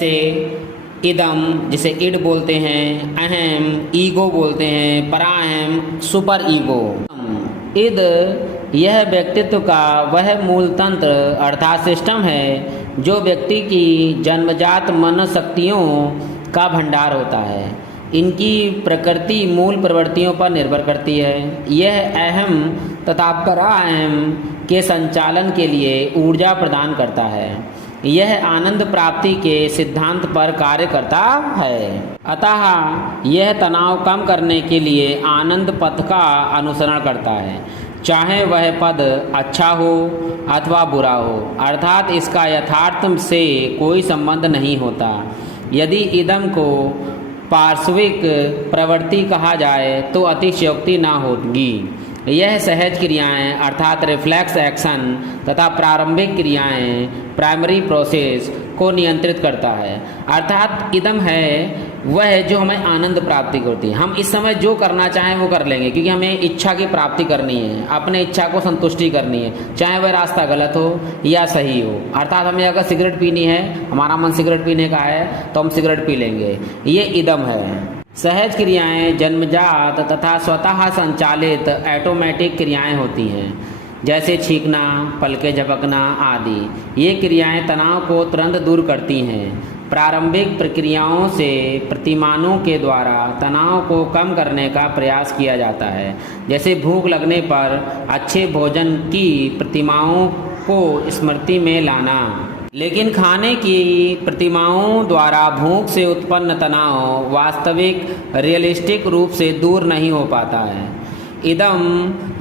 से इदम, जिसे इड बोलते हैं, अहम ईगो बोलते हैं, पराअहम सुपर ईगो। इद यह व्यक्तित्व का वह मूल तंत्र अर्थात सिस्टम है जो व्यक्ति की जन्मजात मनोशक्तियों का भंडार होता है। इनकी प्रकृति मूल प्रवृत्तियों पर निर्भर करती है। यह अहम तथा पराअहम के संचालन के लिए ऊर्जा प्रदान करता है। यह आनंद प्राप्ति के सिद्धांत पर कार्य करता है। अतः यह तनाव कम करने के लिए आनंद पथ का अनुसरण करता है, चाहे वह पद अच्छा हो अथवा बुरा हो, अर्थात इसका यथार्थ से कोई संबंध नहीं होता। यदि इदम को पार्श्विक प्रवृत्ति कहा जाए तो अतिशयोक्ति न होगी। यह सहज क्रियाएं अर्थात रिफ्लेक्स एक्शन तथा प्रारंभिक क्रियाएं प्राइमरी प्रोसेस को नियंत्रित करता है। अर्थात इदम है वह जो हमें आनंद प्राप्ति करती है। हम इस समय जो करना चाहें वो कर लेंगे, क्योंकि हमें इच्छा की प्राप्ति करनी है, अपने इच्छा को संतुष्टि करनी है, चाहे वह रास्ता गलत हो या सही हो। अर्थात हमें अगर सिगरेट पीनी है, हमारा मन सिगरेट पीने का है तो हम सिगरेट पी लेंगे, ये इदम है। सहज क्रियाएं जन्मजात तथा स्वतः संचालित ऑटोमेटिक क्रियाएं होती हैं, जैसे छींकना, पलकें झपकना आदि। ये क्रियाएं तनाव को तुरंत दूर करती हैं। प्रारंभिक प्रक्रियाओं से प्रतिमानों के द्वारा तनाव को कम करने का प्रयास किया जाता है, जैसे भूख लगने पर अच्छे भोजन की प्रतिमाओं को स्मृति में लाना। लेकिन खाने की प्रतिमाओं द्वारा भूख से उत्पन्न तनाव वास्तविक रियलिस्टिक रूप से दूर नहीं हो पाता है। इदम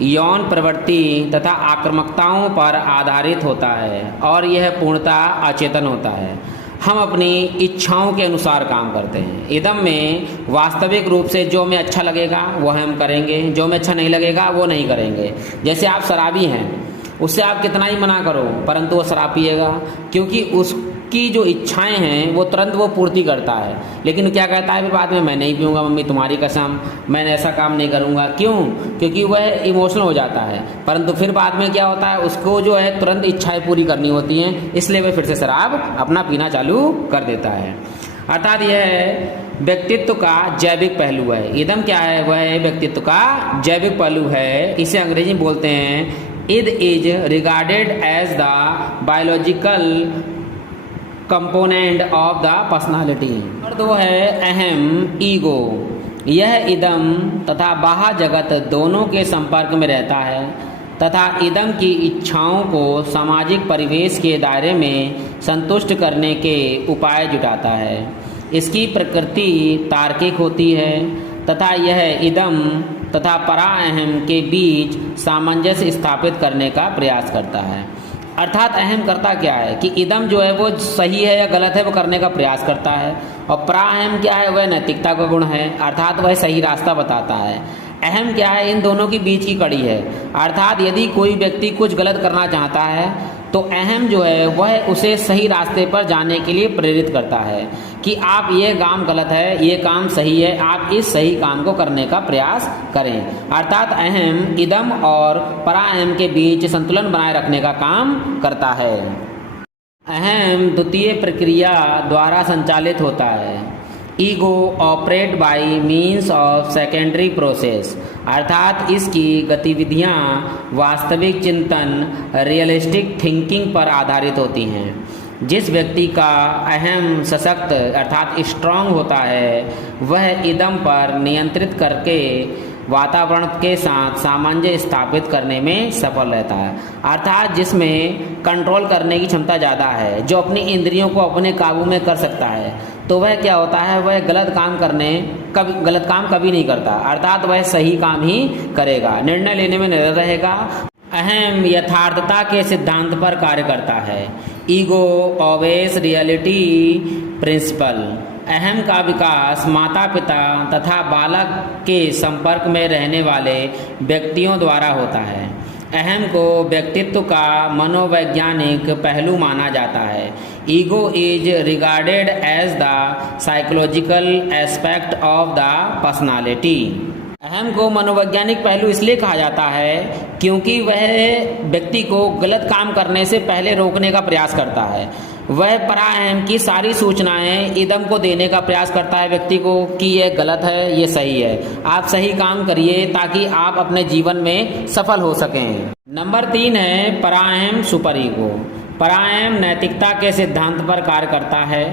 यौन प्रवृत्ति तथा आक्रामकताओं पर आधारित होता है और यह पूर्णतः अचेतन होता है। हम अपनी इच्छाओं के अनुसार काम करते हैं। इदम में वास्तविक रूप से जो हमें अच्छा लगेगा वो हम करेंगे, जो हमें अच्छा नहीं लगेगा वो नहीं करेंगे। जैसे आप शराबी हैं, उससे आप कितना ही मना करो परंतु वो शराब पिएगा, क्योंकि उसकी जो इच्छाएं हैं वो तुरंत वो पूर्ति करता है। लेकिन क्या कहता है फिर बाद में, मैं नहीं पीऊँगा मम्मी तुम्हारी कसम, मैंने ऐसा काम नहीं करूँगा। क्यों? क्योंकि वह इमोशनल हो जाता है। परंतु फिर बाद में क्या होता है, उसको जो है तुरंत इच्छाएं पूरी करनी होती हैं, इसलिए वह फिर से शराब अपना पीना चालू कर देता है। अर्थात यह व्यक्तित्व का जैविक पहलू है। इदम क्या है? वह व्यक्तित्व का जैविक पहलू है। इसे अंग्रेजी में बोलते हैं id is regarded as the biological component of the personality। और दो है अहम ईगो। यह इदम तथा बाह्य जगत दोनों के संपर्क में रहता है तथा इदम की इच्छाओं को सामाजिक परिवेश के दायरे में संतुष्ट करने के उपाय जुटाता है। इसकी प्रकृति तार्किक होती है तथा यह इदम तथा पराअहम के बीच सामंजस्य स्थापित करने का प्रयास करता है। अर्थात अहम करता क्या है कि इदम जो है वो सही है या गलत है वो करने का प्रयास करता है, और पराअहम क्या है? वह नैतिकता का गुण है, अर्थात वह सही रास्ता बताता है। अहम क्या है? इन दोनों के बीच की कड़ी है। अर्थात यदि कोई व्यक्ति कुछ गलत करना चाहता है तो अहम जो है वह उसे सही रास्ते पर जाने के लिए प्रेरित करता है कि आप ये काम गलत है, ये काम सही है, आप इस सही काम को करने का प्रयास करें। अर्थात अहम इदम और पराअहम के बीच संतुलन बनाए रखने का काम करता है। अहम द्वितीय प्रक्रिया द्वारा संचालित होता है। Ego operate bye means of secondary process, अर्थात इसकी गतिविधियां वास्तविक चिंतन रियलिस्टिक थिंकिंग पर आधारित होती हैं। जिस व्यक्ति का अहम सशक्त अर्थात स्ट्रांग होता है वह इदम पर नियंत्रित करके वातावरण के साथ सामंजस्य स्थापित करने में सफल रहता है। अर्थात जिसमें कंट्रोल करने की क्षमता ज़्यादा है, जो अपनी इंद्रियों को अपने काबू में कर सकता है, तो वह क्या होता है, वह गलत काम कभी नहीं करता। अर्थात वह सही काम ही करेगा, निर्णय लेने में निडर रहेगा। अहम यथार्थता के सिद्धांत पर कार्य करता है। Ego obeys reality principle. अहम का विकास माता पिता तथा बालक के संपर्क में रहने वाले व्यक्तियों द्वारा होता है। अहम को व्यक्तित्व का मनोवैज्ञानिक पहलू माना जाता है। Ego is regarded as the psychological aspect of the personality. अहम को मनोवैज्ञानिक पहलू इसलिए कहा जाता है क्योंकि वह व्यक्ति को गलत काम करने से पहले रोकने का प्रयास करता है। वह पराअहम की सारी सूचनाएं इदम को देने का प्रयास करता है व्यक्ति को कि यह गलत है, ये सही है, आप सही काम करिए ताकि आप अपने जीवन में सफल हो सकें। नंबर 3 है पराअहम सुपर ईगो। पराअहम नैतिकता के सिद्धांत पर कार्य करता है।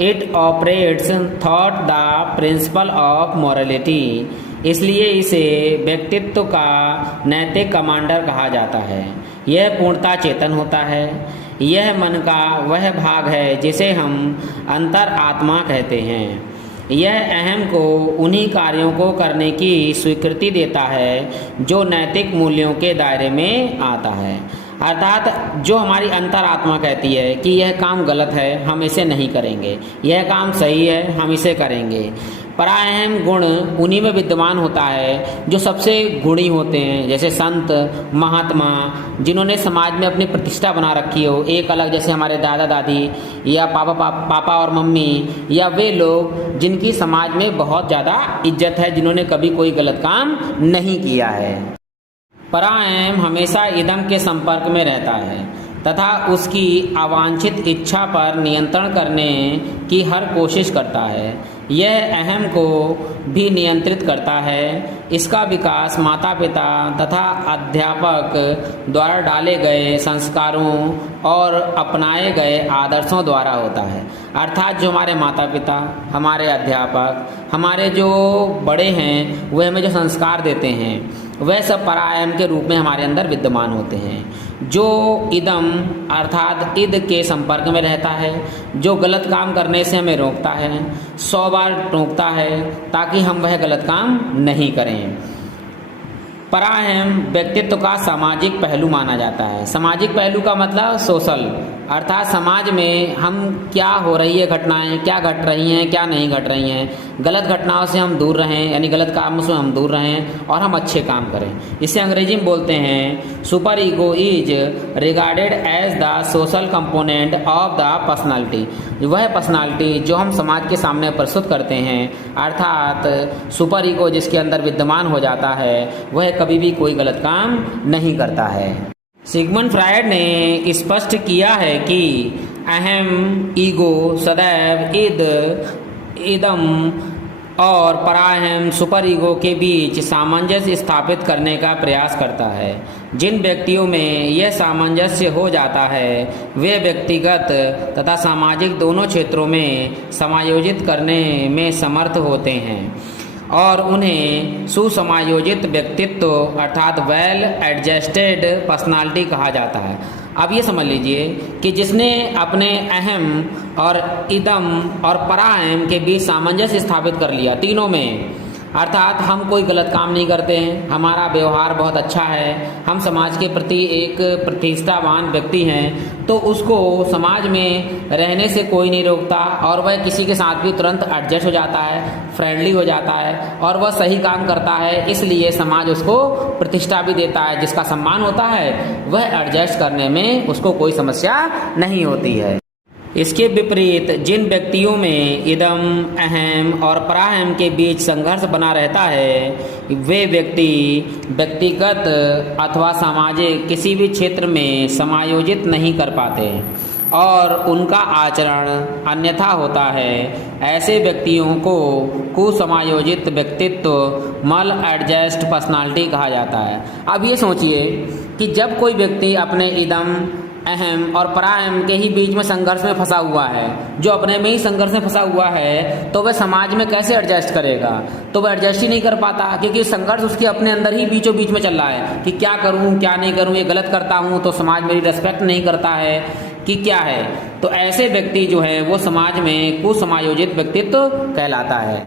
It operates thought the principle of morality, इसलिए इसे व्यक्तित्व का नैतिक कमांडर कहा जाता है। यह पूर्णता चेतन होता है। यह मन का वह भाग है जिसे हम अंतर आत्मा कहते हैं। यह अहम को उन्हीं कार्यों को करने की स्वीकृति देता है जो नैतिक मूल्यों के दायरे में आता है। अर्थात जो हमारी अंतरात्मा कहती है कि यह काम गलत है, हम इसे नहीं करेंगे, यह काम सही है, हम इसे करेंगे। पराअहम गुण उन्हीं में विद्यमान होता है जो सबसे गुणी होते हैं, जैसे संत, महात्मा, जिन्होंने समाज में अपनी प्रतिष्ठा बना रखी हो, एक अलग, जैसे हमारे दादा दादी या पापा और मम्मी, या वे लोग जिनकी समाज में बहुत ज़्यादा इज्जत है, जिन्होंने कभी कोई गलत काम नहीं किया है। पराअहम हमेशा इदम के संपर्क में रहता है तथा उसकी अवांछित इच्छा पर नियंत्रण करने की हर कोशिश करता है। यह अहम को भी नियंत्रित करता है। इसका विकास माता पिता तथा अध्यापक द्वारा डाले गए संस्कारों और अपनाए गए आदर्शों द्वारा होता है। अर्थात जो हमारे माता पिता, हमारे अध्यापक, हमारे जो बड़े हैं, वे हमें जो संस्कार देते हैं, वह सब पराअहम के रूप में हमारे अंदर विद्यमान होते हैं। जो इदम अर्थात इद के संपर्क में रहता है, जो गलत काम करने से हमें रोकता है, 100 बार टोकता है ताकि हम वह गलत काम नहीं करें। पराअहम व्यक्तित्व का सामाजिक पहलू माना जाता है। सामाजिक पहलू का मतलब सोशल, अर्थात समाज में हम क्या हो रही है घटनाएं, क्या घट रही हैं, क्या नहीं घट रही हैं, गलत घटनाओं से हम दूर रहें, यानी गलत कामों से हम दूर रहें और हम अच्छे काम करें। इसे अंग्रेजी में बोलते हैं super ego is regarded as the social component of the personality. वह पर्सनालिटी जो हम समाज के सामने प्रस्तुत करते हैं, अर्थात सुपर ईगो जिसके अंदर विद्यमान हो जाता है, वह कभी भी कोई गलत काम नहीं करता है। सिगमंड फ्रायड ने स्पष्ट किया है कि अहम, ईगो सदैव इदम और पराअहम, सुपर ईगो के बीच सामंजस्य स्थापित करने का प्रयास करता है। जिन व्यक्तियों में यह सामंजस्य हो जाता है वे व्यक्तिगत तथा सामाजिक दोनों क्षेत्रों में समायोजित करने में समर्थ होते हैं और उन्हें सुसमायोजित व्यक्तित्व अर्थात वेल एडजस्टेड पर्सनालिटी कहा जाता है। अब ये समझ लीजिए कि जिसने अपने अहम और इदम और पराअहम के बीच सामंजस्य स्थापित कर लिया तीनों में, अर्थात हम कोई गलत काम नहीं करते हैं, हमारा व्यवहार बहुत अच्छा है, हम समाज के प्रति एक प्रतिष्ठावान व्यक्ति हैं, तो उसको समाज में रहने से कोई नहीं रोकता और वह किसी के साथ भी तुरंत एडजस्ट हो जाता है, फ्रेंडली हो जाता है और वह सही काम करता है। इसलिए समाज उसको प्रतिष्ठा भी देता है, जिसका सम्मान होता है, वह एडजस्ट करने में उसको कोई समस्या नहीं होती है। इसके विपरीत जिन व्यक्तियों में इदम, अहम और पराअहम के बीच संघर्ष बना रहता है, वे व्यक्ति व्यक्तिगत अथवा सामाजिक किसी भी क्षेत्र में समायोजित नहीं कर पाते और उनका आचरण अन्यथा होता है। ऐसे व्यक्तियों को कुसमायोजित व्यक्तित्व मल एडजस्ट पर्सनालिटी कहा जाता है। अब ये सोचिए कि जब कोई व्यक्ति अपने इदम, अहम और पराअहम के ही बीच में संघर्ष में फंसा हुआ है, जो अपने में ही संघर्ष में फंसा हुआ है, तो वह समाज में कैसे एडजस्ट करेगा? तो वह एडजस्ट ही नहीं कर पाता, क्योंकि संघर्ष उसके अपने अंदर ही बीचों बीच में चल रहा है कि क्या करूं, क्या नहीं करूं, ये गलत करता हूं तो समाज मेरी रेस्पेक्ट नहीं करता है कि क्या है। तो ऐसे व्यक्ति जो है वो समाज में कुसमायोजित व्यक्तित्व कहलाता है।